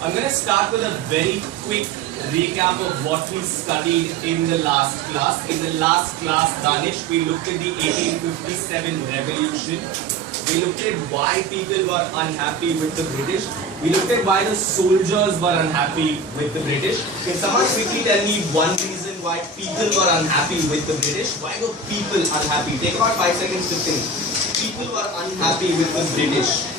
I'm going to start with a very quick recap of what we studied in the last class. In the last class, Danish, we looked at the 1857 revolution. We looked at why people were unhappy with the British. We looked at why the soldiers were unhappy with the British. Can someone quickly tell me one reason why people were unhappy with the British? Why were people unhappy? Take about 5 seconds to think. People were unhappy with the British.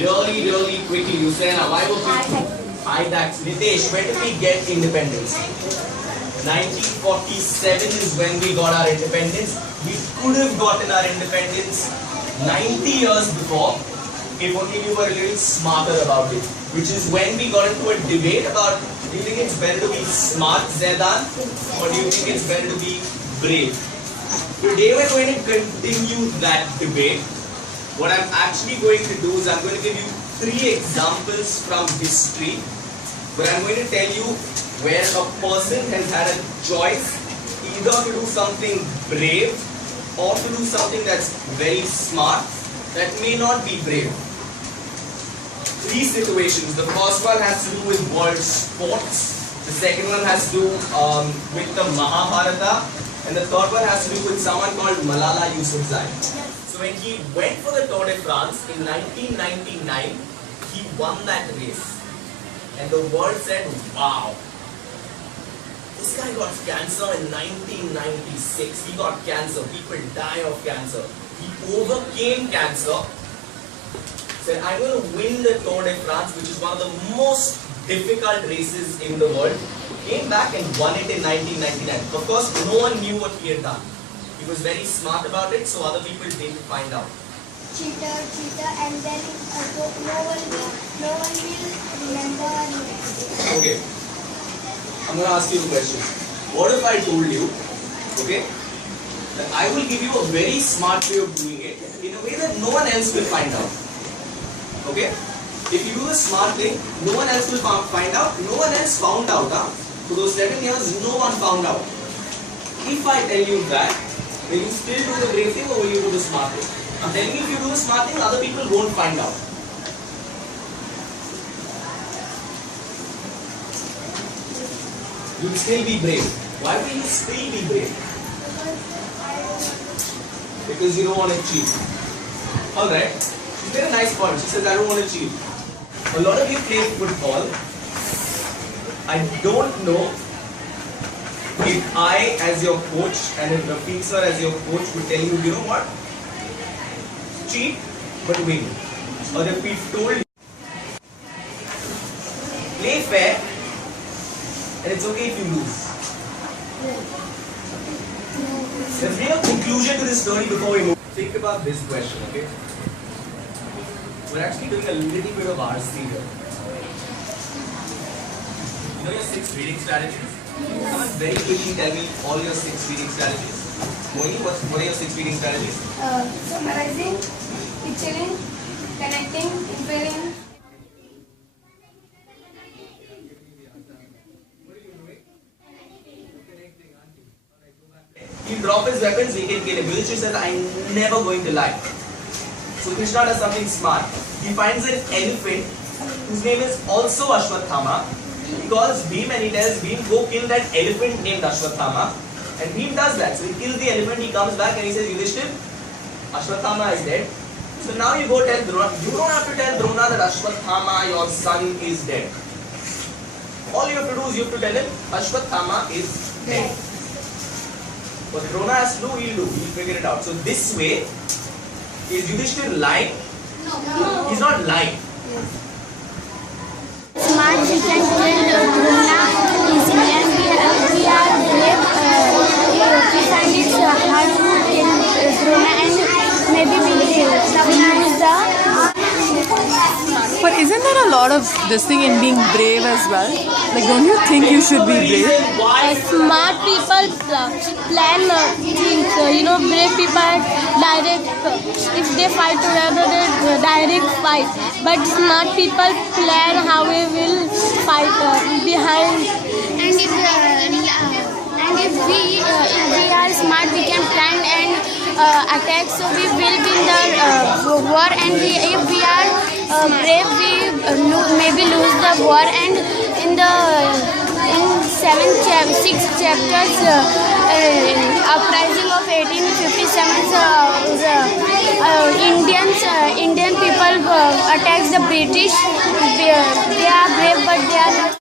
Really quickly, Yusena, why were people... IDAX. Nitesh, when did we get independence? 1947 is when we got our independence. We could have gotten our independence 90 years before if only we were a little smarter about it. Which is when we got into a debate about, do you think it's better to be smart, Zaidan, or do you think it's better to be brave? Today we're going to continue that debate. What I'm actually going to do is I'm going to give you 3 examples from history where I'm going to tell you where a person has had a choice either to do something brave or to do something that's very smart that may not be brave. 3 situations. The first one has to do with world sports. The second one has to do with the Mahabharata. And the third one has to do with someone called Malala Yousafzai. So when he went for the Tour de France in 1999, he won that race. And the world said, wow, this guy got cancer in 1996. He got cancer. People die of cancer. He overcame cancer. Said, I'm going to win the Tour de France, which is one of the most difficult races in the world. Came back and won it in 1999. Of course, no one knew what he had done. He was very smart about it, so other people didn't find out. Cheater, and then no one will remember. Okay, I'm going to ask you a question. What if I told you, okay, that I will give you a very smart way of doing it in a way that no one else will find out? Okay? If you do the smart thing, no one else will find out. No one else found out. For those 7 years, no one found out. If I tell you that, will you still do the brave thing or will you do the smart thing? I'm telling you, if you do the smart thing, other people won't find out. You'll still be brave. Why will you still be brave? Because you don't want to cheat. Alright. She made a nice point. She says, I don't want to cheat. A lot of you play football. I don't know if I, as your coach, and if Rafiq sir, as your coach, would tell you, you know what? Cheat, but win. Or if we told you, play fair, and it's okay if you lose. Let's bring a conclusion to this story before we move. Think about this question, okay? We're actually doing a little bit of RC here. You know your 6 reading strategies? Someone very quickly tell me all your 6 reading strategies. Moini, what are your 6 reading strategies? Summarizing, picturing, connecting, inferring. He drop his weapons, we can kill him. Yudhishthira says, I'm never going to lie. So Krishna does something smart. He finds an elephant whose name is also Ashwathama. He calls Bhim and he tells Bhim, go kill that elephant named Ashwathama. And Bhim does that. So he kills the elephant, he comes back and he says, Yudhishthira, Ashwathama is dead. So now you go tell Drona. You don't have to tell Drona that Ashwathama, your son, is dead. All you have to do is you have to tell him, Ashwathama is dead. What Drona has to do, he'll do. He'll figure it out. So this way, is Yudhishthira lying? No. He's not lying. Smart different Drona easily, and we are brave. We find it hard to kill Drona, and maybe we use the. But isn't there a lot of this thing in being brave as well? Like, don't you think you should be brave? Smart people plan things. Brave people direct. If they fight together, they direct fight. But smart people plan how we will fight behind. And if we are smart, we can plan and attack. So we will win the war. And if we are brave, we maybe lose the the war, and in 6 chapters, uprising of 1857, Indian people attacks the British. They are brave, but they are